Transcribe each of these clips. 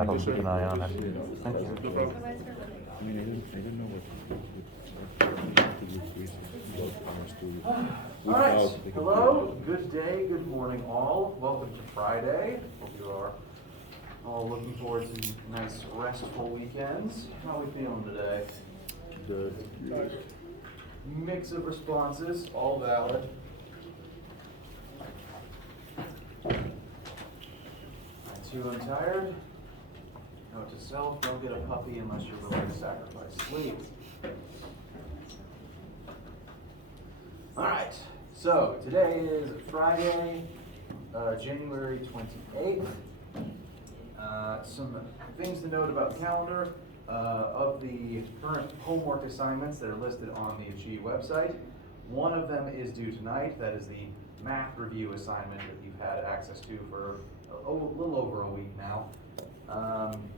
I'll keep an eye on it. Thank you. I mean, I didn't know All right. Hello. Good day. Good morning, all. Welcome to Friday. Hope you are all looking forward to nice, restful weekends. How are we feeling today? Good. Mix of responses, all valid. Not too tired. Note to self: don't get a puppy unless you're willing to sacrifice sleep. All right. So today is Friday, January 28th. Some things to note about the calendar. Of the current homework assignments that are listed on the Achieve website, one of them is due tonight. That is the math review assignment that you've had access to for a little over a week now.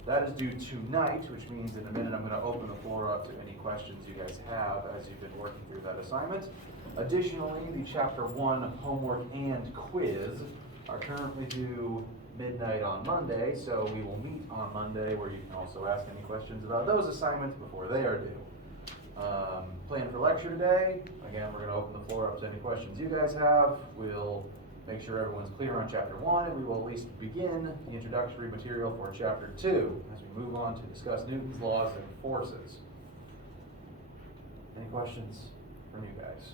That is due tonight, which means in a minute I'm going to open the floor up to any questions you guys have as you've been working through that assignment. Additionally, the Chapter 1 homework and quiz are currently due midnight on Monday, so we will meet on Monday where you can also ask any questions about those assignments before they are due. Plan for lecture today, again, we're going to open the floor up to any questions you guys have. We'll make sure everyone's clear on Chapter 1, and we will at least begin the introductory material for Chapter 2 as we move on to discuss Newton's laws and forces. Any questions from you guys?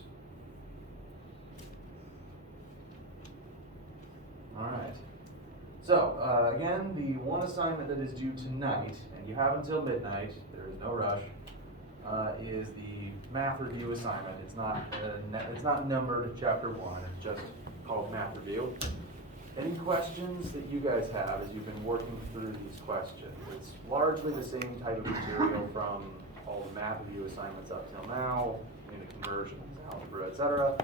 All right. So, again, the one assignment that is due tonight, and you have until midnight, there is no rush, is the math review assignment. It's not numbered Chapter 1, it's just called math review. Any questions that you guys have as you've been working through these questions? It's largely the same type of material from all the math review assignments up till now, into conversions, algebra, etc.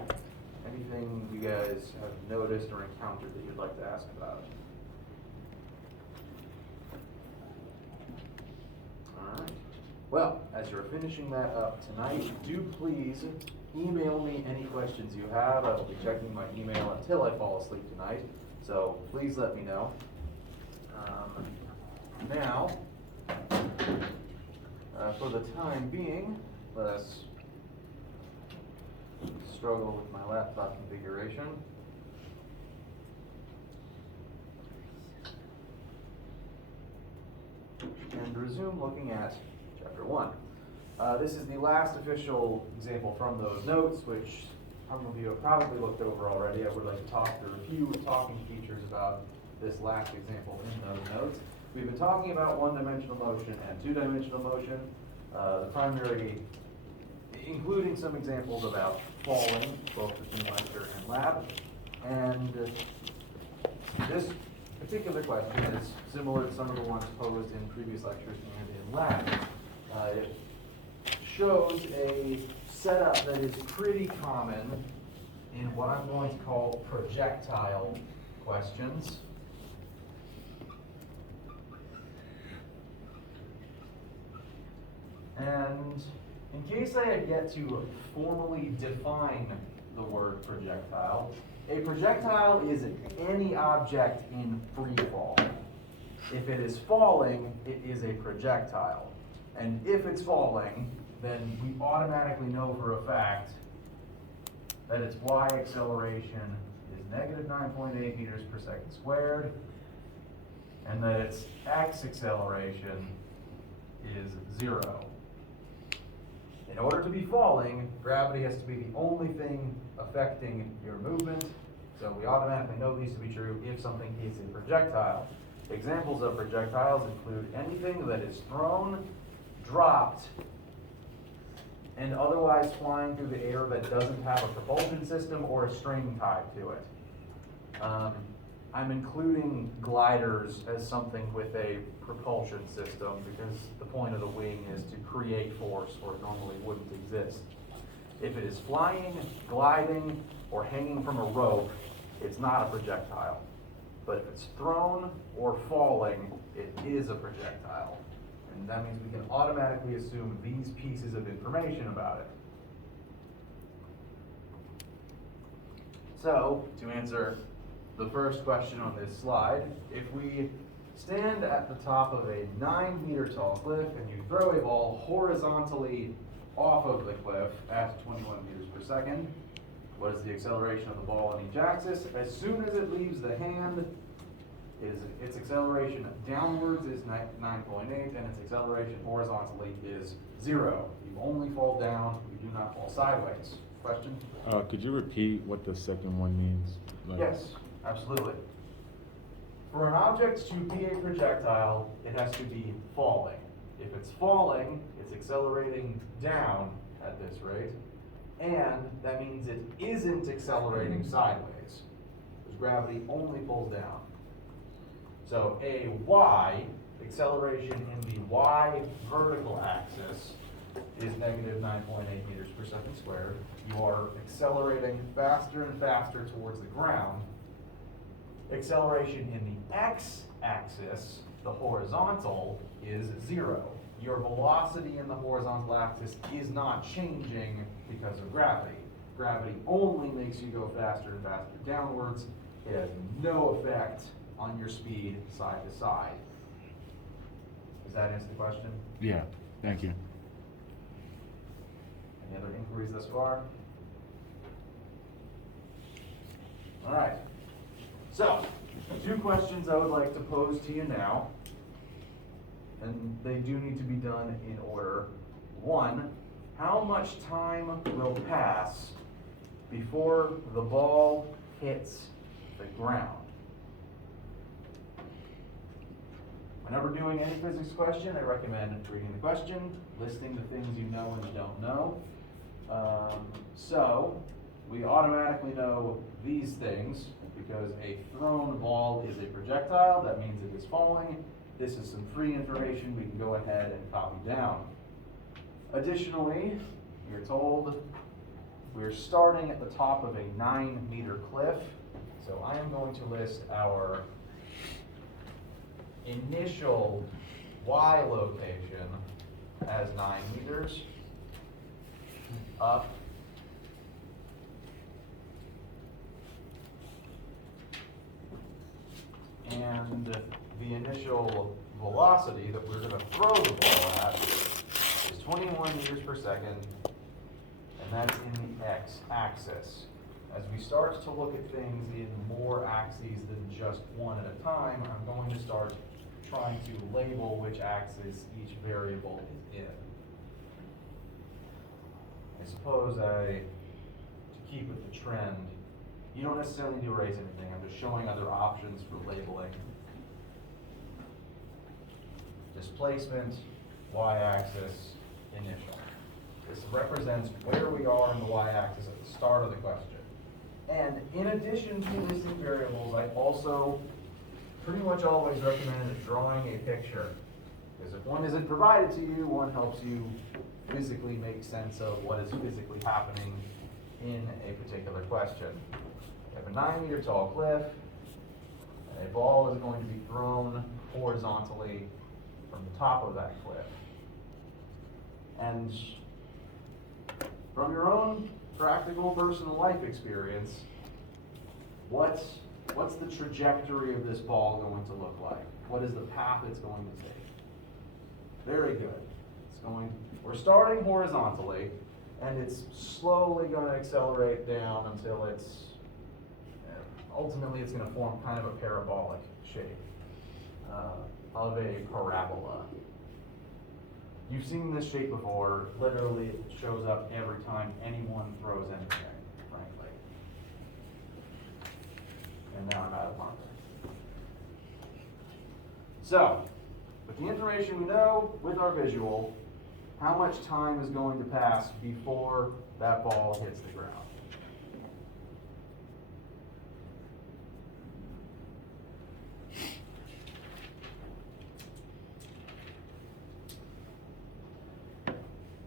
Anything you guys have noticed or encountered that you'd like to ask about? Alright. Well, as you're finishing that up tonight, do please email me any questions you have. I will be checking my email until I fall asleep tonight, so please let me know. Now, for the time being, let us struggle with my laptop configuration. And resume looking at Chapter 1. This is the last official example from those notes, which some of you have probably looked over already. I would like to talk through a few talking features about this last example in those notes. We've been talking about one-dimensional motion and two-dimensional motion. The primary, including some examples about falling, both between lecture and lab. And this particular question is similar to some of the ones posed in previous lectures and in lab. It shows a setup that is pretty common in what I'm going to call projectile questions. And in case I had yet to formally define the word projectile, a projectile is any object in free fall. If it is falling, it is a projectile. And if it's falling, then we automatically know for a fact that its y acceleration is negative 9.8 meters per second squared, and that its x acceleration is 0. In order to be falling, gravity has to be the only thing affecting your movement, so we automatically know these to be true if something is a projectile. Examples of projectiles include anything that is thrown, dropped, and otherwise flying through the air that doesn't have a propulsion system or a string tied to it. I'm including gliders as something with a propulsion system because the point of the wing is to create force where it normally wouldn't exist. If it is flying, gliding, or hanging from a rope, it's not a projectile. But if it's thrown or falling, it is a projectile. And that means we can automatically assume these pieces of information about it. So, to answer the first question on this slide, if we stand at the top of a 9-meter tall cliff and you throw a ball horizontally off of the cliff at 21 meters per second. What is the acceleration of the ball on each axis? As soon as it leaves the hand, its acceleration downwards is 9.8 and its acceleration horizontally is 0. You only fall down, you do not fall sideways. Question? Could you repeat what the second one means? Yes, absolutely. For an object to be a projectile, it has to be falling. If it's falling, it's accelerating down at this rate, and that means it isn't accelerating sideways, because gravity only pulls down. So a y, acceleration in the y vertical axis, is negative 9.8 meters per second squared. You are accelerating faster and faster towards the ground. Acceleration in the x-axis, the horizontal, is 0. Your velocity in the horizontal axis is not changing because of gravity. Gravity only makes you go faster and faster downwards. It has no effect on your speed side to side. Does that answer the question? Yeah, thank you. Any other inquiries thus far? All right. So, 2 questions I would like to pose to you now, and they do need to be done in order. 1, how much time will pass before the ball hits the ground? Whenever doing any physics question, I recommend reading the question, listing the things you know and don't know. So, we automatically know these things because a thrown ball is a projectile. That means it is falling. This is some free information we can go ahead and copy down. Additionally, we are told we're starting at the top of a 9-meter cliff. So I am going to list our initial y location as 9 meters up and the initial velocity that we're going to throw the ball at is 21 meters per second, and that's in the x-axis. As we start to look at things in more axes than just one at a time, I'm going to start trying to label which axis each variable is in. I suppose to keep with the trend, you don't necessarily need to erase anything. I'm just showing other options for labeling. Displacement, y-axis, initial. This represents where we are in the y-axis at the start of the question. And in addition to listing variables, I also pretty much always recommend drawing a picture. Because if one isn't provided to you, one helps you physically make sense of what is physically happening in a particular question. You have a 9-meter tall cliff, and a ball is going to be thrown horizontally from the top of that cliff. And from your own practical personal life experience, what's the trajectory of this ball going to look like? What is the path it's going to take? Very good. We're starting horizontally, and it's slowly going to accelerate down until ultimately it's going to form kind of a parabolic shape of a parabola. You've seen this shape before. Literally, it shows up every time anyone throws anything, frankly. And now I'm out of marker. So, with the information we know, with our visual, how much time is going to pass before that ball hits the ground?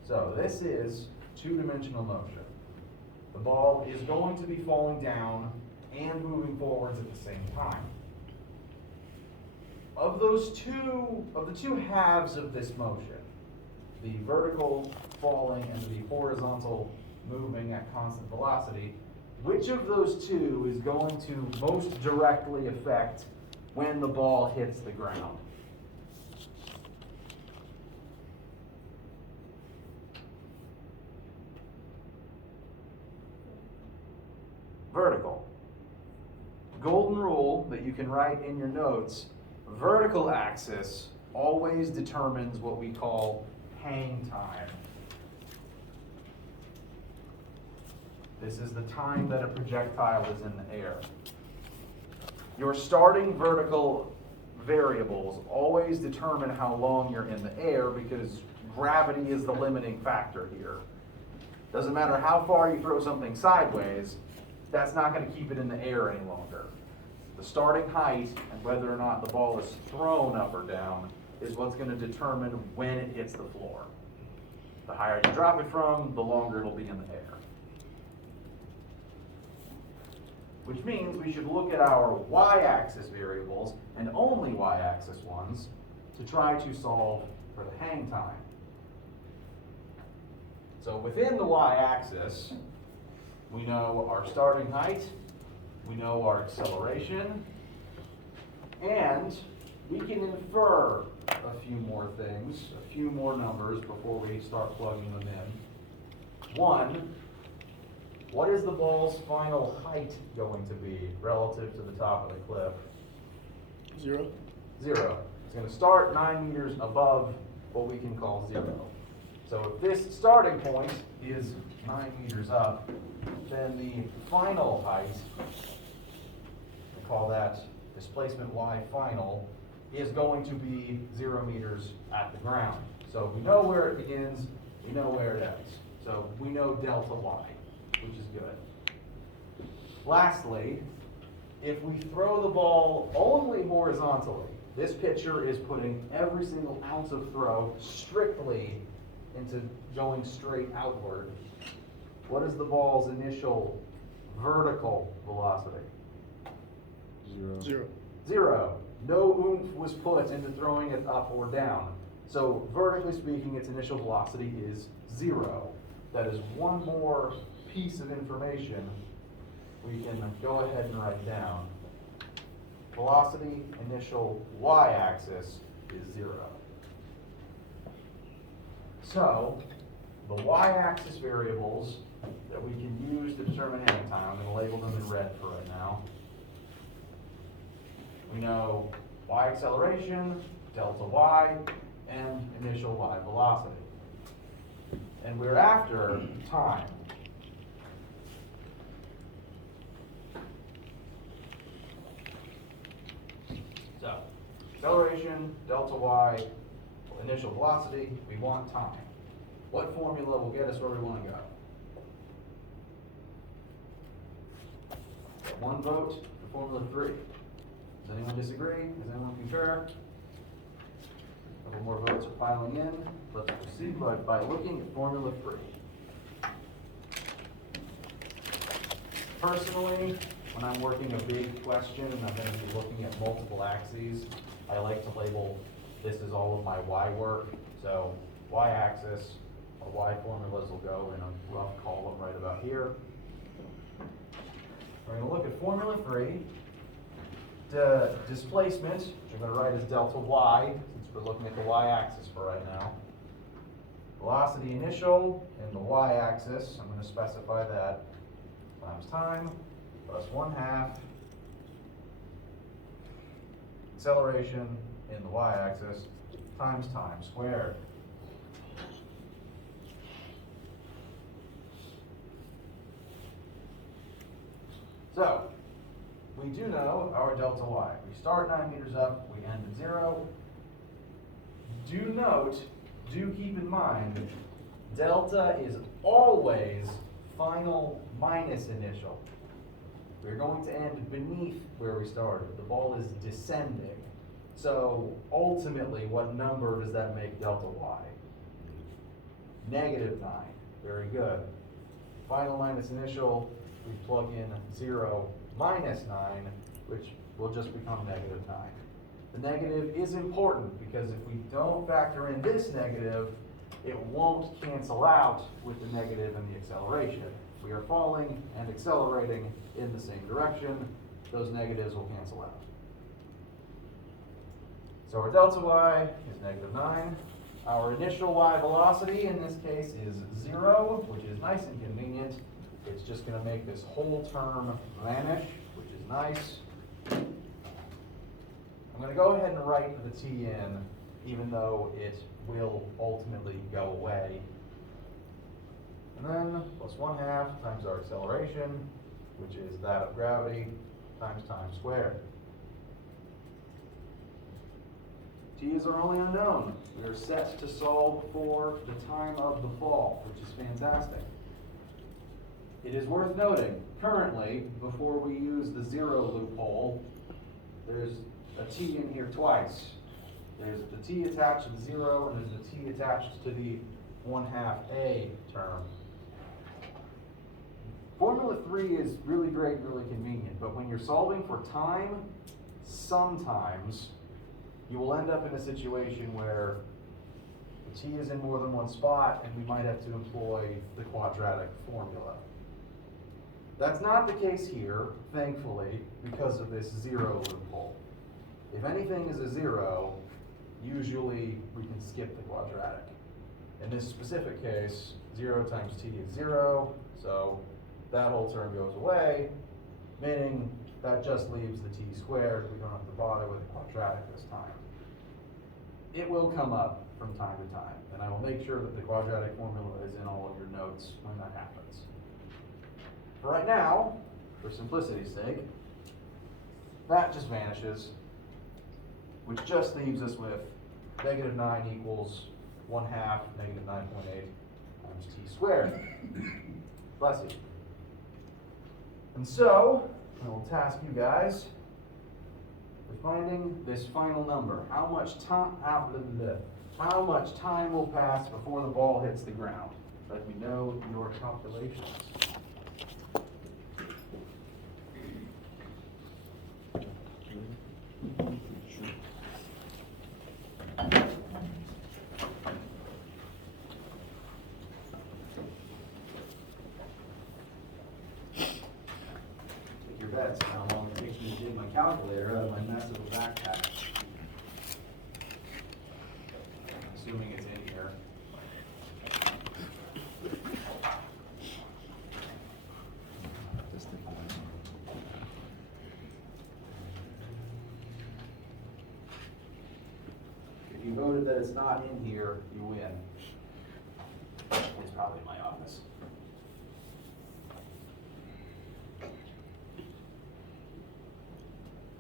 So this is 2-dimensional motion. The ball is going to be falling down and moving forwards at the same time. Of the two halves of this motion, the vertical falling and the horizontal moving at constant velocity, which of those two is going to most directly affect when the ball hits the ground. Vertical. Golden rule that you can write in your notes, vertical axis always determines what we call hang time. This is the time that a projectile is in the air. Your starting vertical variables always determine how long you're in the air because gravity is the limiting factor here. Doesn't matter how far you throw something sideways, that's not going to keep it in the air any longer. The starting height and whether or not the ball is thrown up or down is what's going to determine when it hits the floor. The higher you drop it from, the longer it'll be in the air. Which means we should look at our y-axis variables, and only y-axis ones, to try to solve for the hang time. So within the y-axis, we know our starting height, we know our acceleration, and we can infer a few more things, a few more numbers before we start plugging them in. One, what is the ball's final height going to be relative to the top of the cliff? 0. 0. It's going to start 9 meters above what we can call 0. So if this starting point is 9 meters up, then the final height, we call that displacement y final, is going to be 0 meters at the ground. So we know where it begins, we know where it ends. So we know delta y, which is good. Lastly, if we throw the ball only horizontally, this pitcher is putting every single ounce of throw strictly into going straight outward. What is the ball's initial vertical velocity? 0. 0. No oomph was put into throwing it up or down. So vertically speaking, its initial velocity is 0. That is one more piece of information we can go ahead and write down. Velocity initial y-axis is 0. So the y-axis variables that we can use to determine hang time, I'm going to label them in red for right now. We know y acceleration, delta y, and initial y velocity. And we're after time. So, acceleration, delta y, initial velocity, we want time. What formula will get us where we want to go? One vote for formula 3. Does anyone disagree? Does anyone concur? A couple more votes are piling in. Let's proceed by looking at formula 3. Personally, when I'm working a big question and I'm going to be looking at multiple axes, I like to label this as all of my y work. So y-axis, our y formulas will go in a rough column right about here. We're going to look at formula 3. The displacement, which I'm going to write as delta y, since we're looking at the y-axis for right now. Velocity initial in the y-axis, I'm going to specify that, times time, plus 1/2. Acceleration in the y-axis, times time squared. So, we do know our delta y. We start 9 meters up, we end at 0. Do note, do keep in mind, delta is always final minus initial. We're going to end beneath where we started. The ball is descending. So ultimately, what number does that make delta y? -9. Very good. Final minus initial, we plug in 0 minus 9, which will just become -9. The negative is important because if we don't factor in this negative, it won't cancel out with the negative and the acceleration. We are falling and accelerating in the same direction. Those negatives will cancel out. So our delta y is -9. Our initial y velocity in this case is 0, which is nice and convenient. It's just going to make this whole term vanish, which is nice. I'm going to go ahead and write the t in, even though it will ultimately go away. And then plus 1/2 times our acceleration, which is that of gravity, times time squared. T is our only unknown. We are set to solve for the time of the fall, which is fantastic. It is worth noting, currently, before we use the 0 loophole, there's a t in here twice. There's the t attached to the 0, and there's the t attached to the 1/2a term. Formula 3 is really great, really convenient, but when you're solving for time, sometimes you will end up in a situation where the t is in more than one spot, and we might have to employ the quadratic formula. That's not the case here, thankfully, because of this 0 loophole. If anything is a 0, usually we can skip the quadratic. In this specific case, 0 times t is 0, so that whole term goes away, meaning that just leaves the t squared. We don't have to bother with the quadratic this time. It will come up from time to time, and I will make sure that the quadratic formula is in all of your notes when that happens. For right now, for simplicity's sake, that just vanishes, which just leaves us with -9 equals 1/2 -9.8 times t squared. Bless you. And so, I will task you guys with finding this final number. How much time will pass before the ball hits the ground? Let me know your calculations. Take your bets on how long it takes me to dig my calculator out of my mess of a backpack. Assuming it's in here. If you voted that it's not in here, you win. It's probably in my office.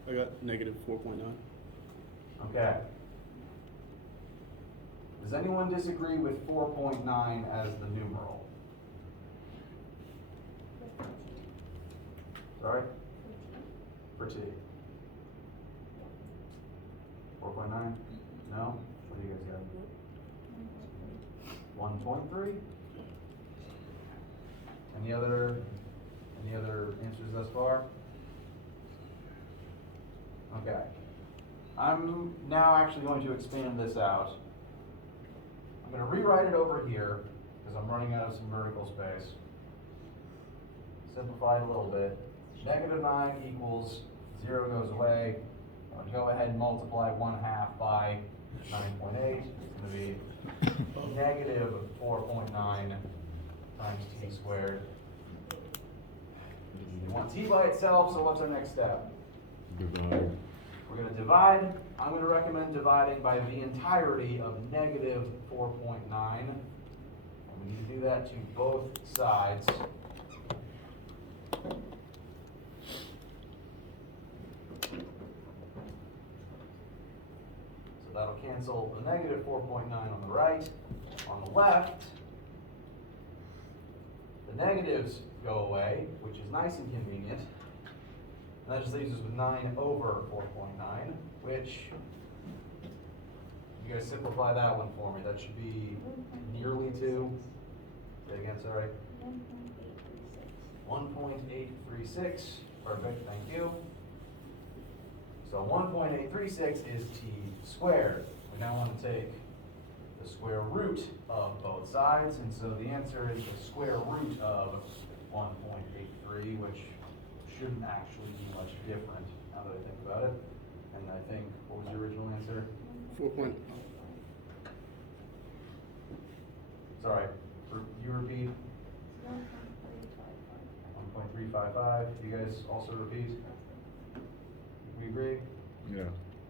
I got -4.9. Okay. Does anyone disagree with 4.9 as the numeral? Sorry? For T. 4.9? No? What do you guys got? 1.3? Any other answers thus far? Okay. I'm now actually going to expand this out. I'm going to rewrite it over here because I'm running out of some vertical space. Simplify it a little bit. -9 equals 0 goes away. I'm going to go ahead and multiply 1/2 by 9.8. It's going to be -4.9 times t squared. We want t by itself, so what's our next step? Divide. We're going to divide. I'm going to recommend dividing by the entirety of -4.9. And we need to do that to both sides. So that'll cancel the -4.9 on the right. On the left, the negatives go away, which is nice and convenient. And that just leaves us with 9 over 4.9, which, you guys simplify that one for me. That should be nearly 2. Say it again, sorry. 1.836. Perfect, thank you. So 1.836 is t squared. We now want to take the square root of both sides, and so the answer is the square root of 1.83, which shouldn't actually be much different now that I think about it. And I think, what was your original answer? 4 point, Sorry, you repeat? 1.355. You guys also repeat? We agree? Yeah.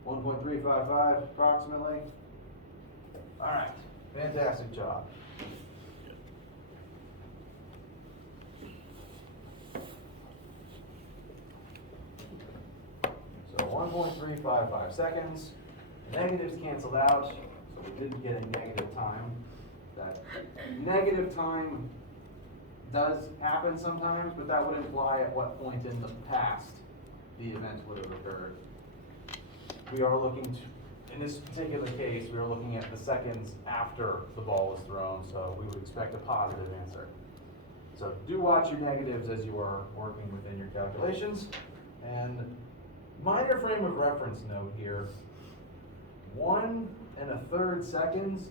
1.355 approximately? All right, fantastic job. So 1.355 seconds. Negatives canceled out, so we didn't get a negative time. That negative time does happen sometimes, but that would imply at what point in the past the event would have occurred. We are looking to, in this particular case, we are looking at the seconds after the ball was thrown, so we would expect a positive answer. So do watch your negatives as you are working within your calculations. And minor frame of reference note here, 1 1/3 seconds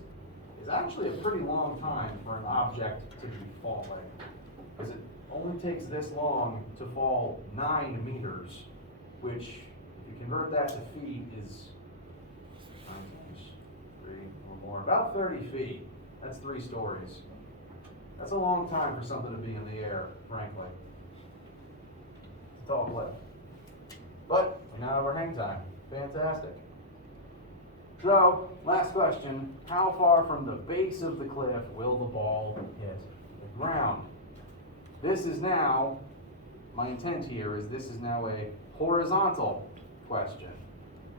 is actually a pretty long time for an object to be falling, because it only takes this long to fall 9 meters, which, if you convert that to feet, is 9 times 3 or more, about 30 feet. That's 3 stories. That's a long time for something to be in the air, frankly. It's a tall cliff. But we now have our hang time. Fantastic. So, last question. How far from the base of the cliff will the ball hit the ground? This is now, my intent here is this is now a horizontal question.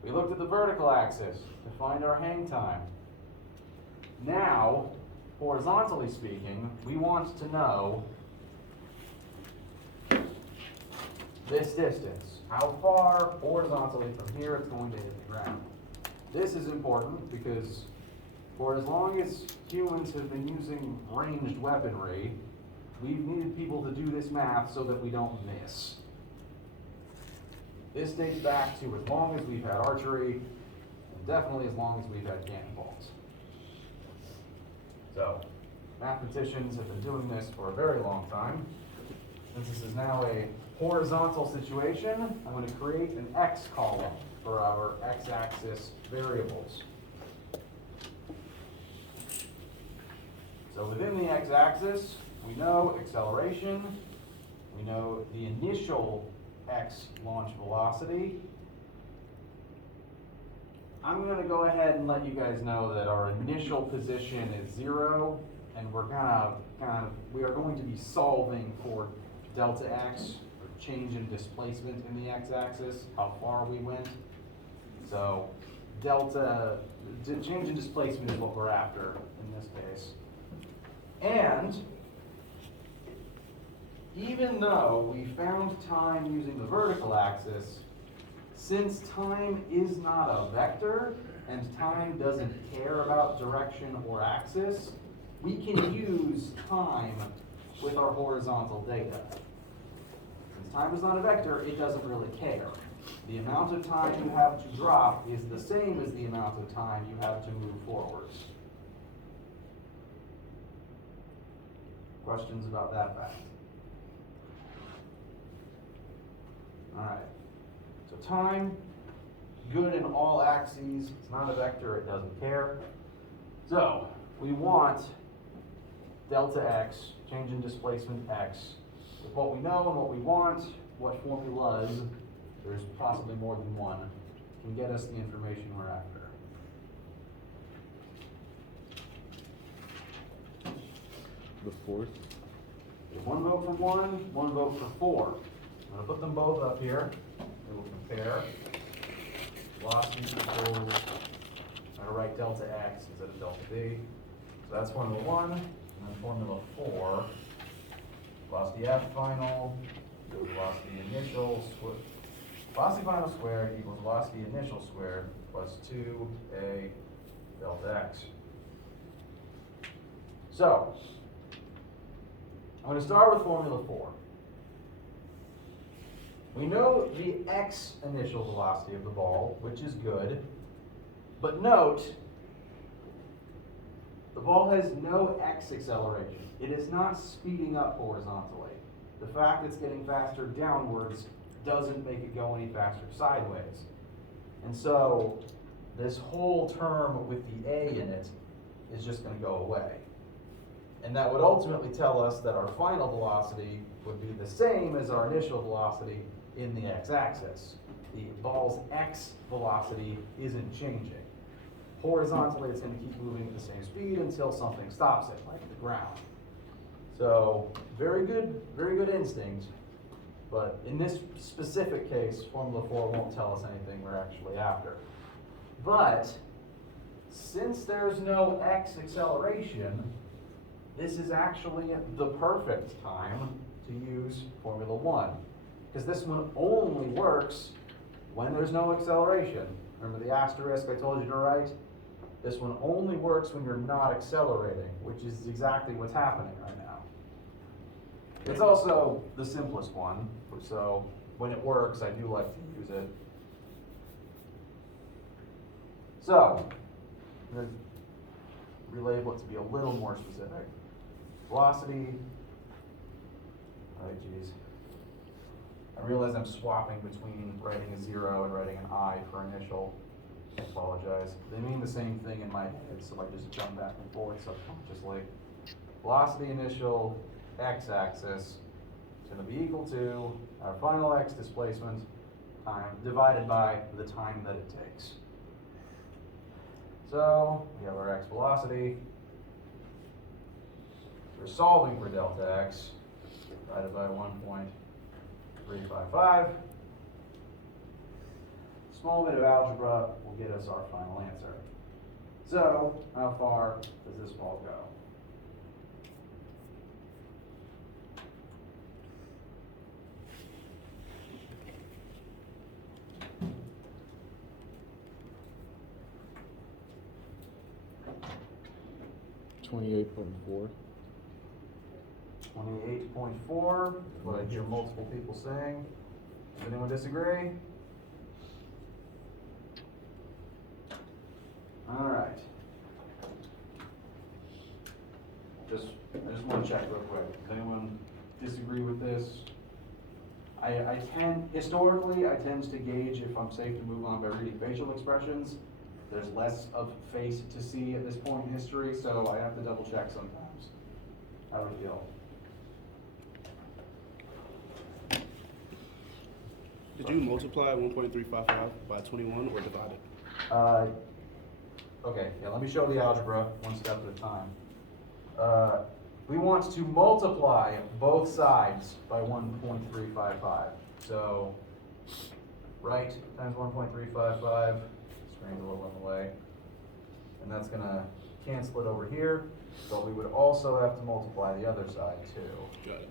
We looked at the vertical axis to find our hang time. Now, horizontally speaking, we want to know this distance. How far horizontally from here it's going to hit the ground. This is important because for as long as humans have been using ranged weaponry, we've needed people to do this math so that we don't miss. This dates back to as long as we've had archery, and definitely as long as we've had cannonballs. So, mathematicians have been doing this for a very long time. Since this is now a horizontal situation, I'm going to create an X column for our X-axis variables. So within the X-axis, we know acceleration, we know the initial X launch velocity. I'm going to go ahead and let you guys know that our initial position is 0, and we're we are going to be solving for delta X, or change in displacement in the X-axis, how far we went. So change in displacement is what we're after in this case. And even though we found time using the vertical axis, since time is not a vector and time doesn't care about direction or axis, we can use time with our horizontal data. Since time is not a vector, it doesn't really care. The amount of time you have to drop is the same as the amount of time you have to move forwards. Questions about that fact? All right. So time, good in all axes. It's not a vector, it doesn't care. So we want delta x, change in displacement x, with what we know and what we want, what formulas, there's possibly more than one, can get us the information we're after. The fourth? There's 1 vote for 1 vote for 4. I'm going to put them both up here. We will compare. Velocity equals, I'm going to write delta x instead of delta v. So that's formula 1, and then formula 4. Velocity f final equals velocity initial squared. Velocity final squared equals velocity initial squared plus 2a delta x. So, I'm going to start with formula 4. We know the x initial velocity of the ball, which is good, but note, the ball has no x acceleration. It is not speeding up horizontally. The fact it's getting faster downwards doesn't make it go any faster sideways. And so, this whole term with the a in it is just going to go away. And that would ultimately tell us that our final velocity would be the same as our initial velocity in the x-axis. The ball's x velocity isn't changing. Horizontally, it's going to keep moving at the same speed until something stops it, like the ground. So, very good instinct, but in this specific case, Formula 4 won't tell us anything we're actually after. But, since there's no x acceleration, this is actually the perfect time to use Formula 1. Because this one only works when there's no acceleration. Remember the asterisk I told you to write? This one only works when you're not accelerating, which is exactly what's happening right now. It's also the simplest one, so when it works, I do like to use it. So, I'm going to relabel it to be a little more specific. Velocity, geez. I realize I'm swapping between writing a 0 and writing an I for initial. I apologize. They mean the same thing in my head, so I just jump back and forth subconsciously. Velocity initial x-axis is going to be equal to our final x displacement time divided by the time that it takes. So we have our x velocity. We're solving for delta x divided by 1.355. Small bit of algebra will get us our final answer. So, how far does this ball go? $28.4. 28.4 is what I hear multiple people saying. Does anyone disagree? All right. I just want to check real quick. Does anyone disagree with this? Historically, I tend to gauge if I'm safe to move on by reading facial expressions. There's less of face to see at this point in history, so I have to double check sometimes. How do we feel? Did you multiply 1.355 by 21 or divide it? Okay, yeah, let me show the algebra one step at a time. We want to multiply both sides by 1.355. So, right times 1.355, screen's a little in the way, and that's going to cancel it over here, but we would also have to multiply the other side too. Got it.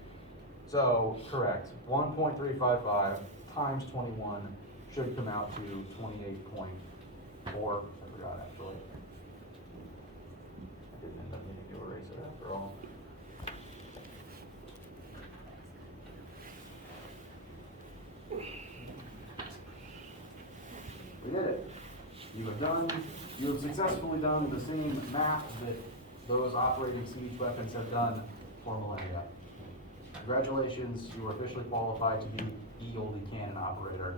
So, correct, 1.355 times 21 should come out to 28.4. I forgot actually. I didn't end up needing to erase it after all. We did it. You have successfully done the same math that those operating siege weapons have done for millennia. Congratulations, you are officially qualified to be Eolde Cannon Operator.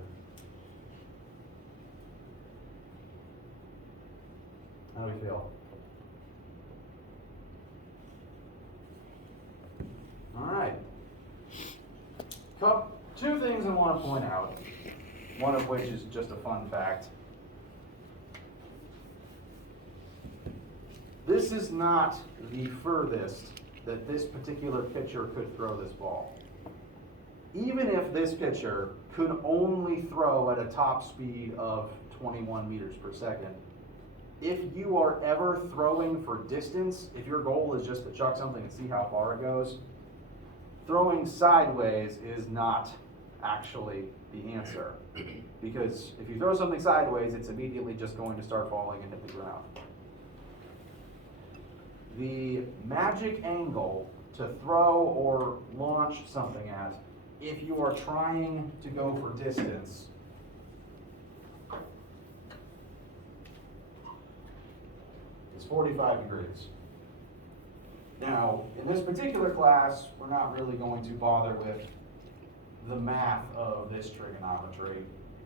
How do we feel? All right. Two things I want to point out, one of which is just a fun fact. This is not the furthest that this particular pitcher could throw this ball. Even if this pitcher could only throw at a top speed of 21 meters per second, if you are ever throwing for distance, if your goal is just to chuck something and see how far it goes, throwing sideways is not actually the answer. Because if you throw something sideways, it's immediately just going to start falling and hit the ground. The magic angle to throw or launch something at, if you are trying to go for distance, is 45 degrees. Now, in this particular class, we're not really going to bother with the math of this trigonometry.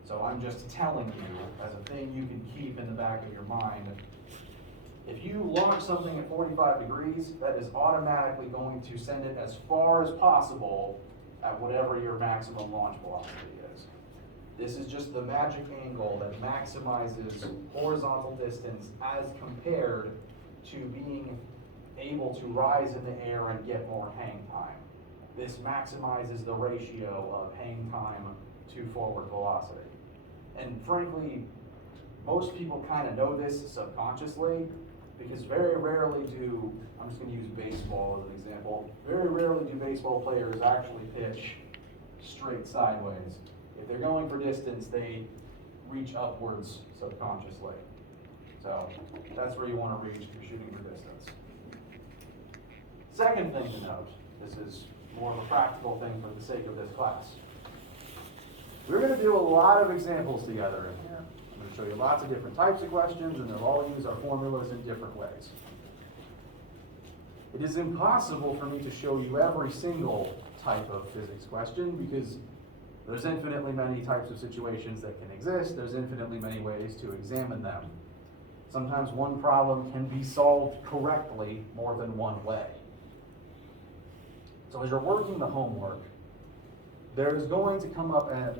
So I'm just telling you, as a thing you can keep in the back of your mind, if you launch something at 45 degrees, that is automatically going to send it as far as possible at whatever your maximum launch velocity is. This is just the magic angle that maximizes horizontal distance as compared to being able to rise in the air and get more hang time. This maximizes the ratio of hang time to forward velocity. And frankly, most people kind of know this subconsciously, because very rarely do, I'm just going to use baseball as an example, very rarely do baseball players actually pitch straight sideways. If they're going for distance, they reach upwards subconsciously. So that's where you want to reach if you're shooting for distance. Second thing to note, this is more of a practical thing for the sake of this class. We're going to do a lot of examples together in here. I'm going to show you lots of different types of questions, and they'll all use our formulas in different ways. It is impossible for me to show you every single type of physics question because there's infinitely many types of situations that can exist. There's infinitely many ways to examine them. Sometimes one problem can be solved correctly more than one way. So as you're working the homework, there is going to come up as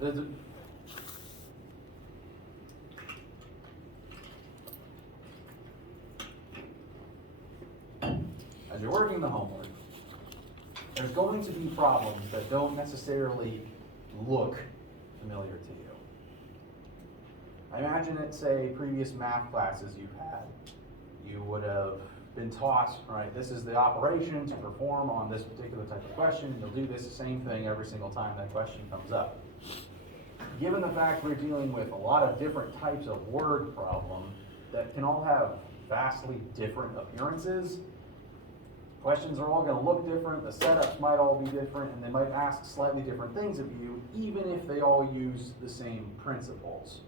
you're working the homework, there's going to be problems that don't necessarily look familiar to you. I imagine it, say, previous math classes you've had. You would have been taught, right, this is the operation to perform on this particular type of question, and you'll do this same thing every single time that question comes up. Given the fact we're dealing with a lot of different types of word problem that can all have vastly different appearances, questions are all going to look different, the setups might all be different, and they might ask slightly different things of you, even if they all use the same principles.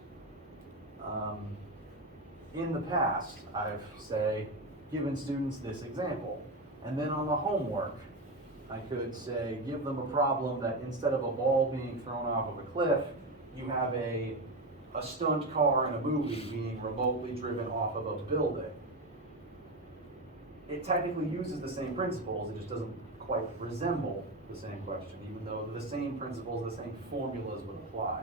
In the past, I've, say, given students this example, and then on the homework, I could say, give them a problem that instead of a ball being thrown off of a cliff, you have a stunt car in a movie being remotely driven off of a building. It technically uses the same principles, it just doesn't quite resemble the same question, even though the same principles, the same formulas would apply.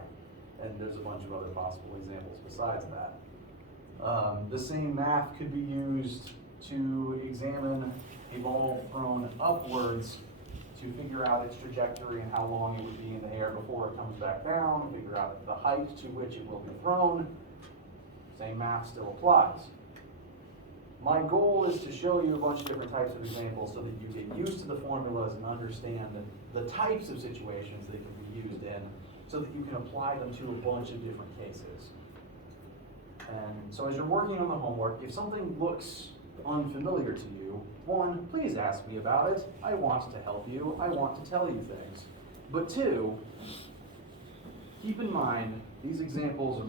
And there's a bunch of other possible examples besides that. The same math could be used to examine a ball thrown upwards to figure out its trajectory and how long it would be in the air before it comes back down, figure out the height to which it will be thrown. Same math still applies. My goal is to show you a bunch of different types of examples so that you get used to the formulas and understand the types of situations they can be used in so that you can apply them to a bunch of different cases. And so as you're working on the homework, if something looks unfamiliar to you, one, please ask me about it. I want to help you. I want to tell you things. But two, keep in mind, these examples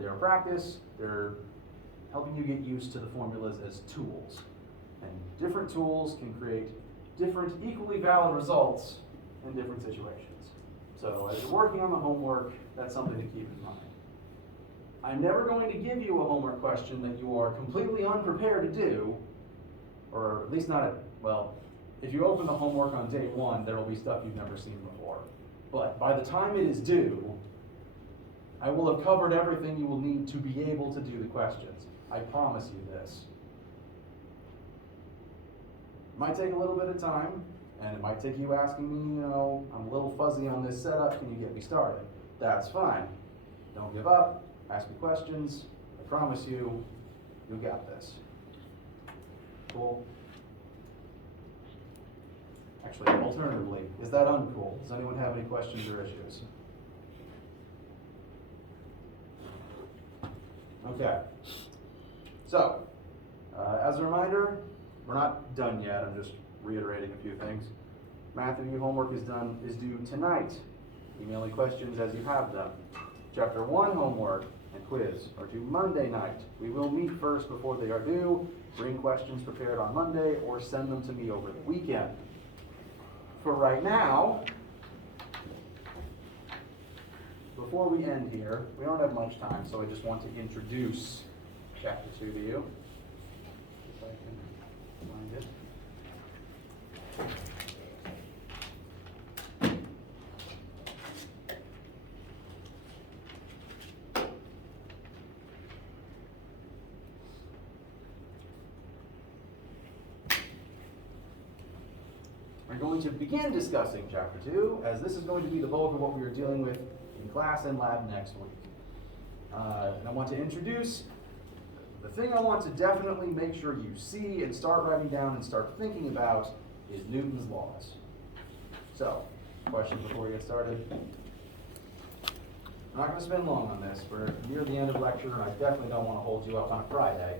they're practice, they're helping you get used to the formulas as tools. And different tools can create different equally valid results in different situations. So as you're working on the homework, that's something to keep in mind. I'm never going to give you a homework question that you are completely unprepared to do, or at least not, if you open the homework on day one, there will be stuff you've never seen before. But by the time it is due, I will have covered everything you will need to be able to do the questions. I promise you this. It might take a little bit of time, and it might take you asking me, I'm a little fuzzy on this setup, can you get me started? That's fine. Don't give up. Ask me questions. I promise you, you got this. Cool? Actually, alternatively, is that uncool? Does anyone have any questions or issues? Okay. So, as a reminder, we're not done yet. I'm just reiterating a few things. Math review homework is due tonight. Email me questions as you have them. Chapter 1 homework and quiz are due Monday night. We will meet first before they are due. Bring questions prepared on Monday or send them to me over the weekend. For right now, before we end here, we don't have much time, so I just want to introduce chapter 2 to you. If I can find it. We're going to begin discussing chapter 2, as this is going to be the bulk of what we are dealing with in class and lab next week. And I want to introduce the thing I want to definitely make sure you see and start writing down and start thinking about is Newton's laws. So, questions before we get started? I'm not going to spend long on this. We're near the end of lecture, and I definitely don't want to hold you up on a Friday.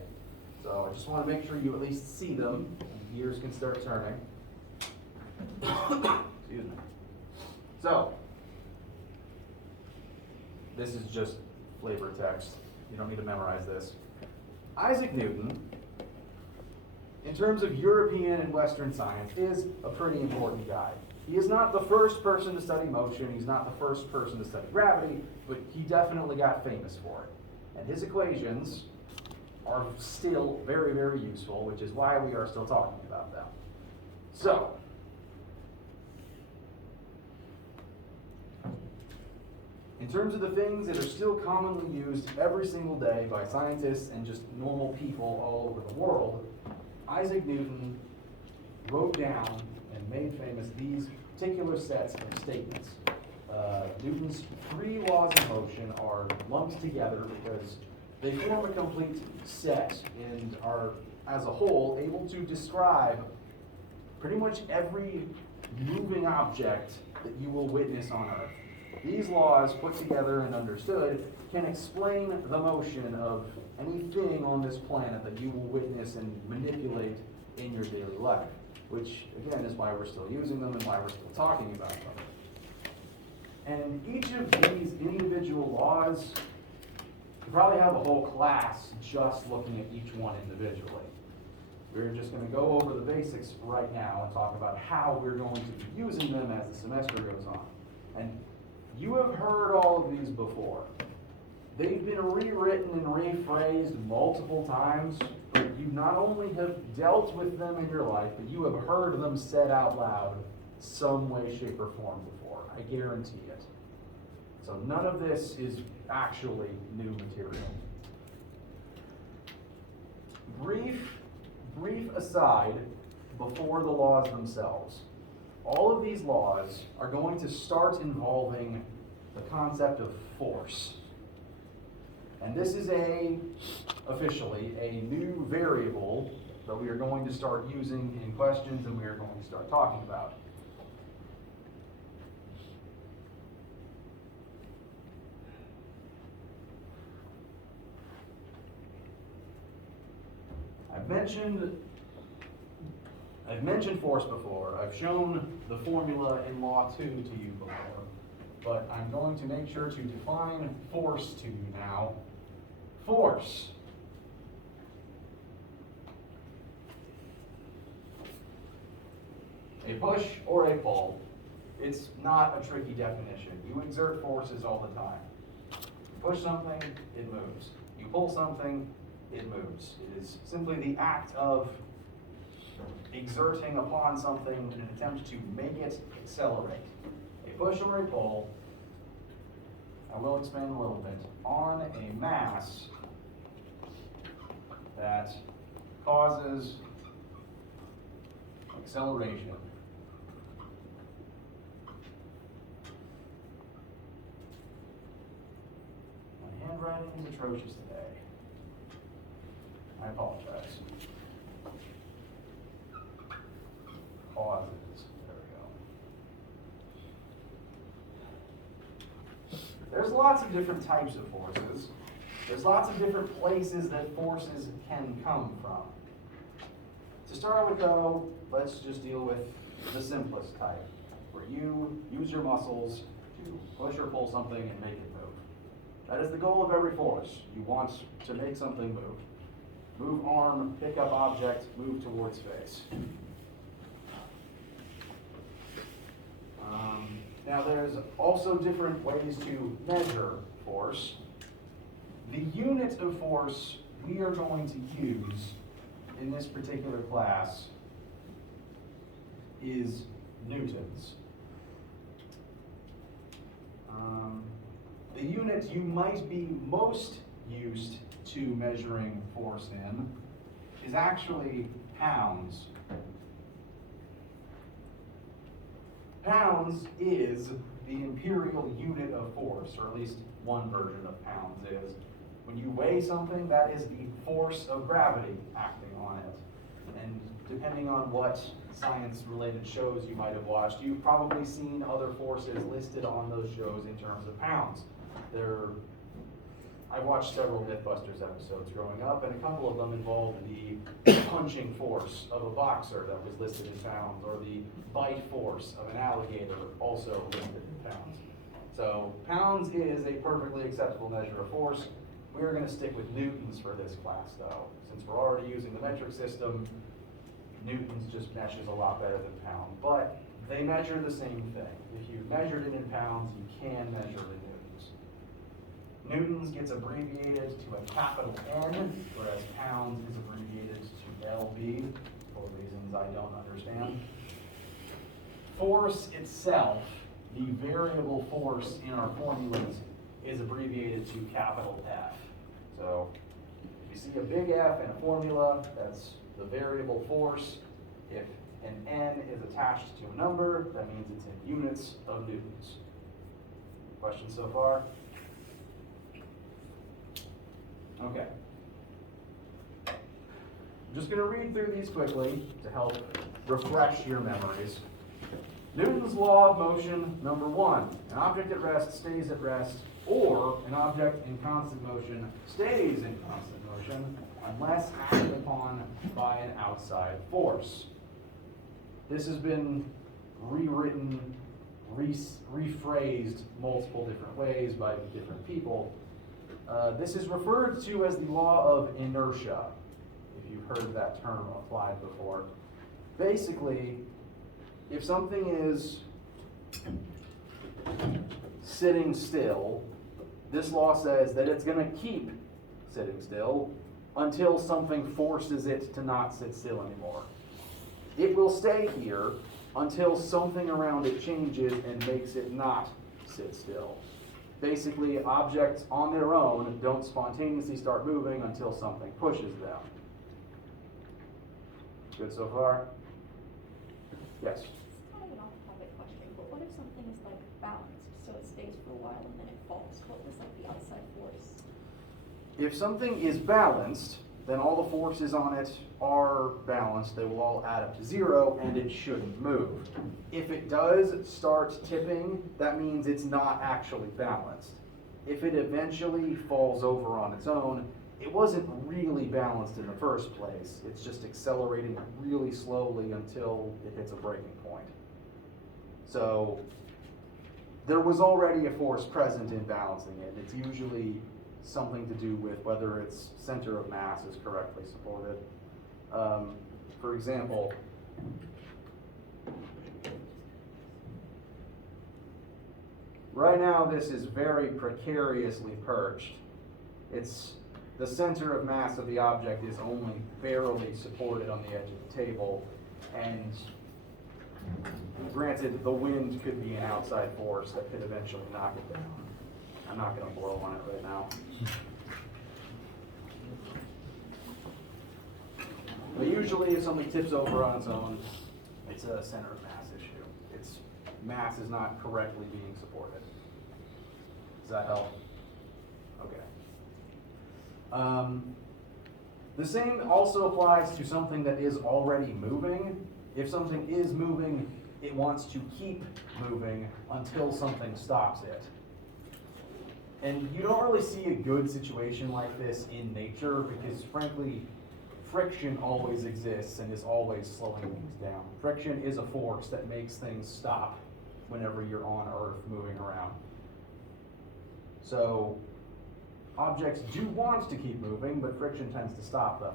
So I just want to make sure you at least see them, and gears can start turning. Excuse me. So, this is just flavor text. You don't need to memorize this. Isaac Newton, in terms of European and Western science, is a pretty important guy. He is not the first person to study motion, he's not the first person to study gravity, but he definitely got famous for it. And his equations are still very, very useful, which is why we are still talking about them. So, in terms of the things that are still commonly used every single day by scientists and just normal people all over the world, Isaac Newton wrote down and made famous these particular sets of statements. Newton's 3 laws of motion are lumped together because they form a complete set and are, as a whole, able to describe pretty much every moving object that you will witness on Earth. These laws, put together and understood, can explain the motion of anything on this planet that you will witness and manipulate in your daily life, which, again, is why we're still using them and why we're still talking about them. And each of these individual laws, you probably have a whole class just looking at each one individually. We're just going to go over the basics right now and talk about how we're going to be using them as the semester goes on. And you have heard all of these before. They've been rewritten and rephrased multiple times, but you not only have dealt with them in your life, but you have heard them said out loud some way, shape, or form before. I guarantee it. So none of this is actually new material. Brief aside before the laws themselves. All of these laws are going to start involving the concept of force. And this is officially a new variable that we are going to start using in questions and we are going to start talking about. I've mentioned force before. I've shown the formula in Law 2 to you before, but I'm going to make sure to define force to you now. Force. A push or a pull. It's not a tricky definition. You exert forces all the time. You push something, it moves. You pull something, it moves. It is simply the act of exerting upon something in an attempt to make it accelerate. A push or a pull, I will expand a little bit, on a mass that causes acceleration. My handwriting is atrocious today. I apologize. Causes. There we go. There's lots of different types of forces. There's lots of different places that forces can come from. To start with, though, let's just deal with the simplest type, where you use your muscles to push or pull something and make it move. That is the goal of every force. You want to make something move. Move arm, pick up object, move towards face. Now there's also different ways to measure force. The unit of force we are going to use in this particular class is newtons. The unit you might be most used to measuring force in is actually pounds. Pounds is the imperial unit of force, or at least one version of pounds is. When you weigh something, that is the force of gravity acting on it. And depending on what science-related shows you might have watched, you've probably seen other forces listed on those shows in terms of pounds. I watched several Mythbusters episodes growing up, and a couple of them involved the punching force of a boxer that was listed in pounds, or the bite force of an alligator, also listed in pounds. So pounds is a perfectly acceptable measure of force. We're going to stick with newtons for this class, though. Since we're already using the metric system, newtons just meshes a lot better than pound. But they measure the same thing. If you measured it in pounds, you can measure it in newtons. Newtons gets abbreviated to a capital N, whereas pounds is abbreviated to LB, for reasons I don't understand. Force itself, the variable force in our formulas, is abbreviated to capital F. So if you see a big F in a formula, that's the variable force. If an N is attached to a number, that means it's in units of newtons. Questions so far? Okay. I'm just going to read through these quickly to help refresh your memories. Newton's law of motion, number 1. An object at rest stays at rest, or an object in constant motion stays in constant motion unless acted upon by an outside force. This has been rewritten, rephrased multiple different ways by different people. This is referred to as the law of inertia, if you've heard that term applied before. Basically, if something is sitting still, this law says that it's going to keep sitting still until something forces it to not sit still anymore. It will stay here until something around it changes and makes it not sit still. Basically, objects on their own don't spontaneously start moving until something pushes them. Good so far? Yes? It's kind of an off-topic question, but what if something is like balanced, so it stays for a while and then it falls? What was like the outside force? If something is balanced, then all the forces on it are balanced. They will all add up to 0, and it shouldn't move. If it does start tipping, that means it's not actually balanced. If it eventually falls over on its own, it wasn't really balanced in the first place. It's just accelerating really slowly until it hits a breaking point. So there was already a force present in balancing it. It's usually something to do with whether its center of mass is correctly supported. For example, right now this is very precariously perched. The center of mass of the object is only barely supported on the edge of the table, and granted, the wind could be an outside force that could eventually knock it down. I'm not going to blow on it right now. But usually if something tips over on its own, it's a center of mass issue. Its mass is not correctly being supported. Does that help? Okay. The same also applies to something that is already moving. If something is moving, it wants to keep moving until something stops it. And you don't really see a good situation like this in nature because, frankly, friction always exists and is always slowing things down. Friction is a force that makes things stop whenever you're on Earth moving around. So objects do want to keep moving, but friction tends to stop them.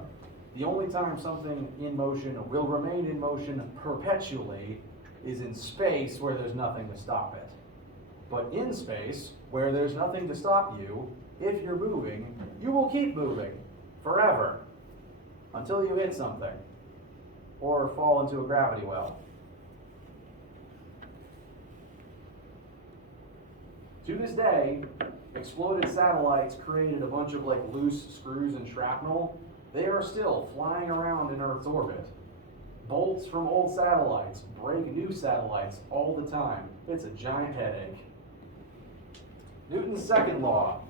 The only time something in motion will remain in motion perpetually is in space where there's nothing to stop it. But in space, where there's nothing to stop you, if you're moving, you will keep moving forever until you hit something or fall into a gravity well. To this day, exploded satellites created a bunch of like loose screws and shrapnel. They are still flying around in Earth's orbit. Bolts from old satellites break new satellites all the time. It's a giant headache. Newton's second law.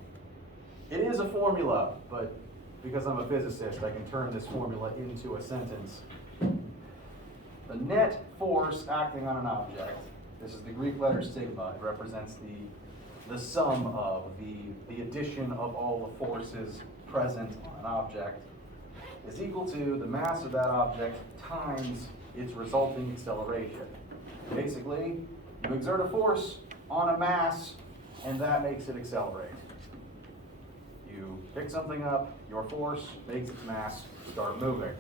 It is a formula, but because I'm a physicist, I can turn this formula into a sentence. The net force acting on an object, this is the Greek letter sigma, it represents the sum of, the addition of all the forces present on an object, is equal to the mass of that object times its resulting acceleration. Basically, you exert a force on a mass, and that makes it accelerate. You pick something up, your force makes its mass start moving.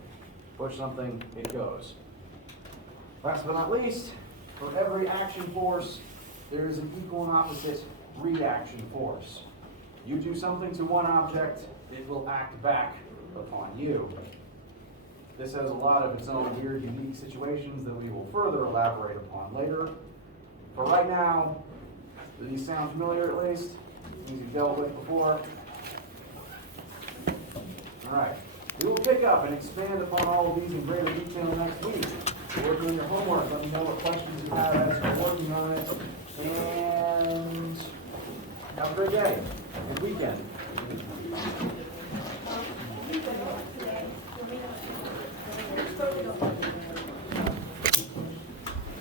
Push something, it goes. Last but not least, for every action force, there is an equal and opposite reaction force. You do something to one object, it will act back upon you. This has a lot of its own weird, unique situations that we will further elaborate upon later. For right now, do these sound familiar at least? Things you've dealt with before? All right. We will pick up and expand upon all of these in greater detail next week. Working on your homework, let me know what questions you have as you're working on it. And have a great day and weekend. Today,